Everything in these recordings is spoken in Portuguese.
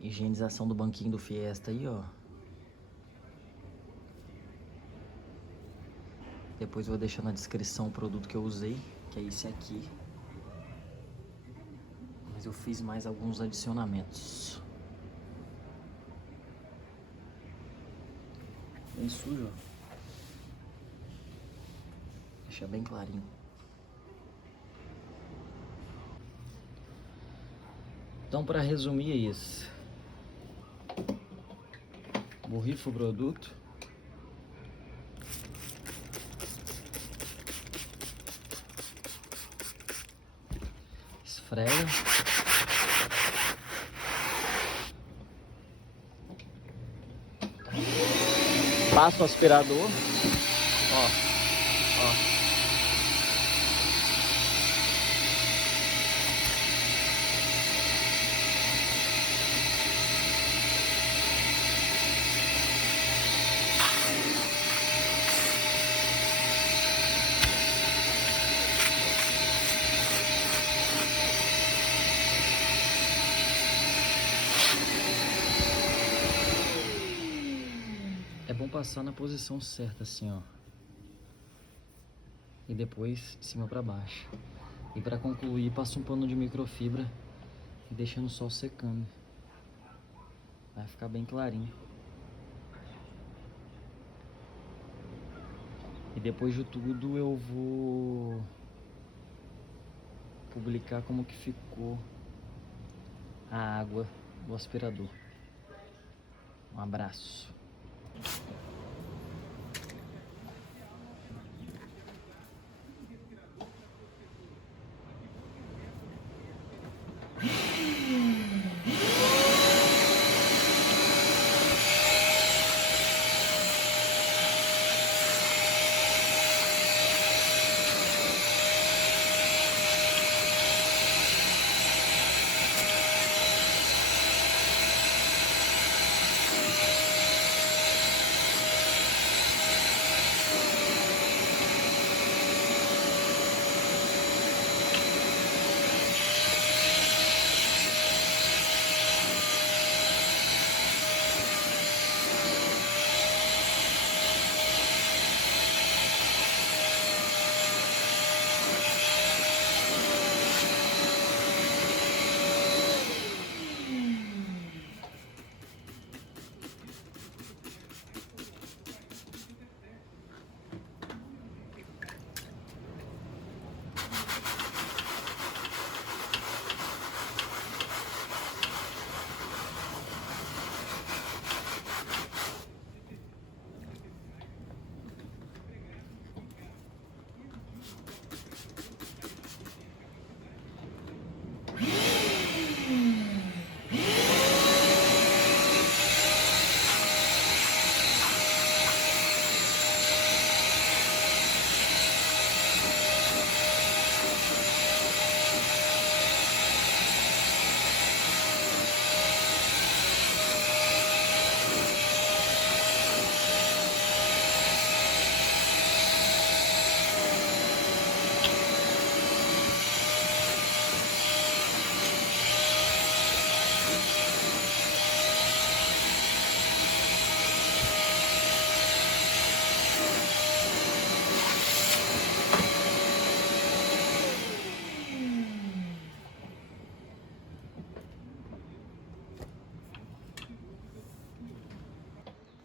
Higienização do banquinho do Fiesta aí, ó. Depois eu vou deixar na descrição o produto que eu usei, que é esse aqui. Mas eu fiz mais alguns adicionamentos. Bem sujo, ó. Deixa bem clarinho. Então, para resumir, é isso. Borrifa o produto. Esfrega. Passa o aspirador. Ó, ó. É bom passar na posição certa, assim, ó. E depois de cima pra baixo. E pra concluir, passa um pano de microfibra e deixa no sol secando. Vai ficar bem clarinho. E depois de tudo eu vou publicar como que ficou a água do aspirador. Um abraço.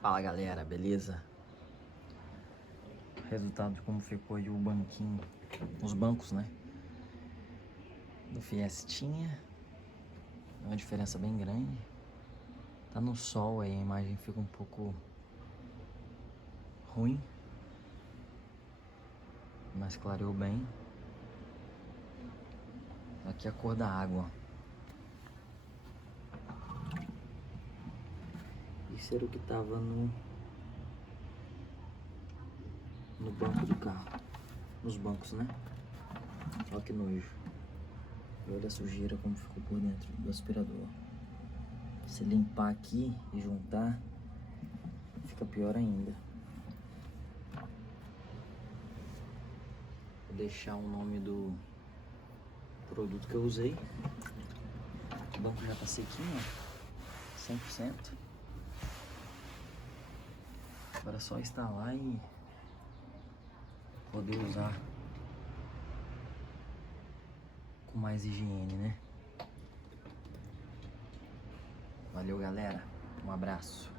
Fala galera, beleza? Resultado de como ficou aí o banquinho, os bancos, né? Do Fiestinha. É uma diferença bem grande. Tá no sol aí, a imagem fica um pouco ruim. Mas clareou bem. Aqui é a cor da água. Isso era o que tava no banco do carro. Nos bancos, né? Olha que nojo. E olha a sujeira como ficou por dentro do aspirador. Se limpar aqui e juntar, fica pior ainda. Vou deixar o nome do produto que eu usei. O banco já tá sequinho, ó. 100%. Agora é só instalar e poder usar com mais higiene, né? Valeu, galera. Um abraço.